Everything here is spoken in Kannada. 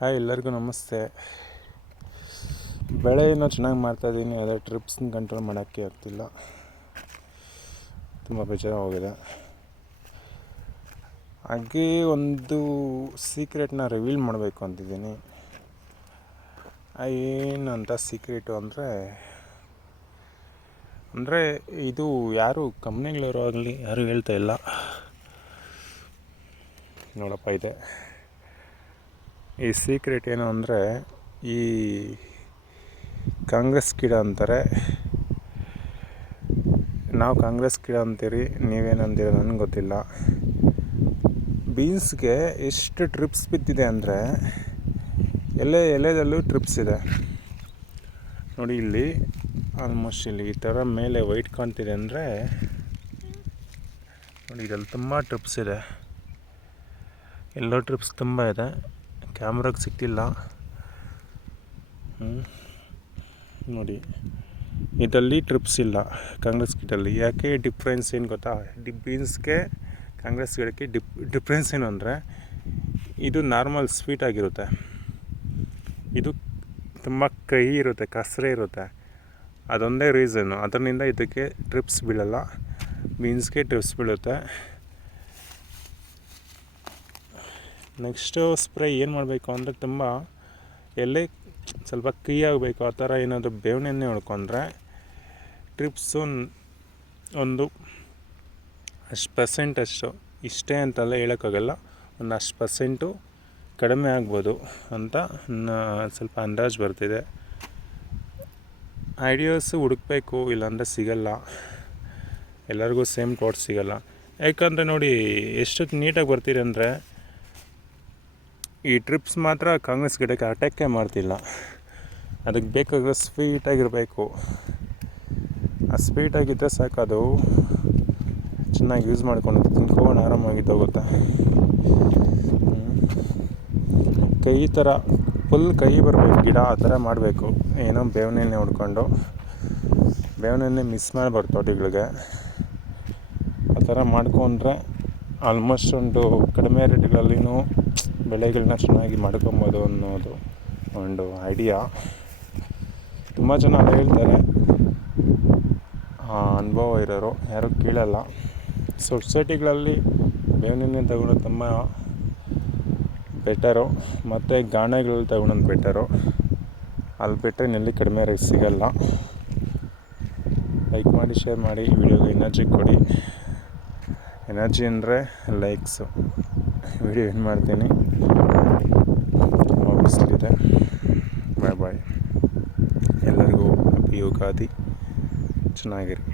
ಹಾಯ್, ಎಲ್ಲರಿಗೂ ನಮಸ್ತೆ. ಬೆಳೆ ಏನೋ ಚೆನ್ನಾಗಿ ಮಾಡ್ತಾಯಿದ್ದೀನಿ, ಅದೇ ಟ್ರಿಪ್ಸ್ನ ಕಂಟ್ರೋಲ್ ಮಾಡೋಕ್ಕೆ ಆಗ್ತಿಲ್ಲ. ತುಂಬ ಬೇಜಾರಾಗೋಗಿದೆ. ಹಾಗೆ ಒಂದು ಸೀಕ್ರೆಟ್ನ ರಿವೀಲ್ ಮಾಡಬೇಕು ಅಂತಿದ್ದೀನಿ. ಏನಂತ ಸೀಕ್ರೆಟು ಅಂದರೆ ಇದು ಯಾರು ಕಂಪ್ನಿಗಳಿರೋ ಆಗಲಿ ಯಾರೂ ಹೇಳ್ತಾ ಇಲ್ಲ. ನೋಡಪ್ಪ, ಇದೆ ಈ ಸೀಕ್ರೆಟ್ ಏನು ಅಂದರೆ, ಈ ಕಾಂಗ್ರೆಸ್ ಗಿಡ ಅಂತಾರೆ, ನಾವು ಕಾಂಗ್ರೆಸ್ ಗಿಡ ಅಂತೀರಿ, ನೀವೇನಂತೀರ ನನಗೆ ಗೊತ್ತಿಲ್ಲ. ಬೀನ್ಸ್ಗೆ ಎಷ್ಟು ಟ್ರಿಪ್ಸ್ ಬಿದ್ದಿದೆ ಅಂದರೆ ಎಲೆದಲ್ಲೂ ಟ್ರಿಪ್ಸ್ ಇದೆ ನೋಡಿ. ಇಲ್ಲಿ ಆಲ್ಮೋಸ್ಟ್ ಇಲ್ಲಿ ಈ ಥರ ಮೇಲೆ ವೈಟ್ ಕಾಣ್ತಿದೆ ಅಂದರೆ ನೋಡಿ, ಇದರಲ್ಲಿ ತುಂಬ ಟ್ರಿಪ್ಸ್ ಇದೆ. ಎಲ್ಲೋ ಟ್ರಿಪ್ಸ್ ತುಂಬ ಇದೆ, ಕ್ಯಾಮ್ರಾಗೆ ಸಿಗ್ತಿಲ್ಲ. ನೋಡಿ, ಇದರಲ್ಲಿ ಟ್ರಿಪ್ಸ್ ಇಲ್ಲ ಕಾಂಗ್ರೆಸ್ ಗಿಡಲ್ಲಿ. ಯಾಕೆ ಡಿಫ್ರೆನ್ಸ್ ಏನು ಗೊತ್ತಾ? ಬೀನ್ಸ್ಗೆ ಕಾಂಗ್ರೆಸ್ ಗಿಡಕ್ಕೆ ಡಿಫ್ರೆನ್ಸ್ ಏನು ಅಂದರೆ, ಇದು ನಾರ್ಮಲ್ ಸ್ವೀಟ್ ಆಗಿರುತ್ತೆ, ಇದು ತುಂಬ ಕಹಿ ಇರುತ್ತೆ, ಕಸರೆ ಇರುತ್ತೆ. ಅದೊಂದೇ ರೀಸನ್ನು, ಅದರಿಂದ ಇದಕ್ಕೆ ಟ್ರಿಪ್ಸ್ ಬೀಳಲ್ಲ, ಬೀನ್ಸ್ಗೆ ಟ್ರಿಪ್ಸ್ ಬೀಳುತ್ತೆ. ನೆಕ್ಸ್ಟು ಸ್ಪ್ರೇ ಏನು ಮಾಡಬೇಕು ಅಂದರೆ, ತುಂಬ ಎಲೆ ಸ್ವಲ್ಪ ಕಹಿ ಆಗಬೇಕು, ಆ ಥರ ಏನಾದರೂ ಬೇವಿನ ಎಣ್ಣೆ ಹೊಡ್ಕೊಂಡ್ರೆ ಟ್ರಿಪ್ಸು ಒಂದು ಅಷ್ಟು ಪರ್ಸೆಂಟಷ್ಟು, ಇಷ್ಟೇ ಅಂತೆಲ್ಲ ಹೇಳೋಕ್ಕಾಗಲ್ಲ, ಒಂದು ಅಷ್ಟು ಪರ್ಸೆಂಟು ಕಡಿಮೆ ಆಗ್ಬೋದು ಅಂತ ಸ್ವಲ್ಪ ಅಂದಾಜು ಬರ್ತಿದೆ. ಐಡಿಯಾಸು ಹುಡುಕಬೇಕು, ಇಲ್ಲಾಂದರೆ ಸಿಗಲ್ಲ, ಎಲ್ಲರಿಗೂ ಸೇಮ್ ಕೋಡ್ ಸಿಗಲ್ಲ. ಯಾಕಂದರೆ ನೋಡಿ, ಎಷ್ಟು ನೀಟಾಗಿ ಬರ್ತೀರಿ ಅಂದರೆ, ಈ ಟ್ರಿಪ್ಸ್ ಮಾತ್ರ ಕಾಂಗ್ರೆಸ್ ಗಿಡಕ್ಕೆ ಅಟ್ಯಾಕೇ ಮಾಡ್ತಿಲ್ಲ. ಅದಕ್ಕೆ ಬೇಕಾಗಿರೋ ಸ್ವೀಟಾಗಿರಬೇಕು. ಆ ಸ್ವೀಟಾಗಿದ್ದರೆ ಸಾಕು, ಅದು ಚೆನ್ನಾಗಿ ಯೂಸ್ ಮಾಡ್ಕೊಂಡು ತಿನ್ಕೊಂಡು ಆರಾಮಾಗಿದ್ದೋಗುತ್ತೆ. ಕೈ ಥರ ಫುಲ್ ಕೈ ಬರಬೇಕು ಗಿಡ, ಆ ಥರ ಮಾಡಬೇಕು. ಏನೋ ಬೇವಿನ ಎಣ್ಣೆ ಹೊಡ್ಕೊಂಡು, ಬೇವಿನ ಎಣ್ಣೆ ಮಿಸ್ ಮಾಡಬಾರ್ದು ತೋಟಗಳಿಗೆ. ಆ ಥರ ಮಾಡ್ಕೊಂಡ್ರೆ ಆಲ್ಮೋಸ್ಟ್ ಒಂದು ಕಡಿಮೆ ರೇಟ್ಗಳಲ್ಲಿನೂ ಬೆಳೆಗಳನ್ನ ಚೆನ್ನಾಗಿ ಮಾಡ್ಕೊಬೋದು ಅನ್ನೋದು ಒಂದು ಐಡಿಯಾ. ತುಂಬ ಜನ ಅದೇ ಹೇಳ್ತಾರೆ, ಅನುಭವ ಇರೋರು ಯಾರೂ ಕೇಳಲ್ಲ. ಸೊಸೈಟಿಗಳಲ್ಲಿ ಬೇವಿನ ಎಣ್ಣೆ ತಗೊಳ್ಳೋದು ತುಂಬ ಬೆಟರು, ಮತ್ತು ಗಾಣಗಳಲ್ಲಿ ತಗೊಳೋದು ಬೆಟರು. ಅಲ್ಲಿ ಬಿಟ್ಟರೆ ನೆಲ್ಲಿ ಕಡಿಮೆ ರೇಟ್ ಸಿಗಲ್ಲ. ಲೈಕ್ ಮಾಡಿ, ಶೇರ್ ಮಾಡಿ, ವಿಡಿಯೋಗೆ ಎನರ್ಜಿ ಕೊಡಿ. ಎನರ್ಜಿ ಅಂದರೆ ಲೈಕ್ಸು. ವಿಡಿಯೋ ಏನು ಮಾಡ್ತೀನಿ, ತುಂಬ ಬಿಸಿಲಿದೆ. ಬಾಯ್. ಎಲ್ಲರಿಗೂ ಹ್ಯಾಪಿ ಯುಗಾದಿ, ಚೆನ್ನಾಗಿರಿ.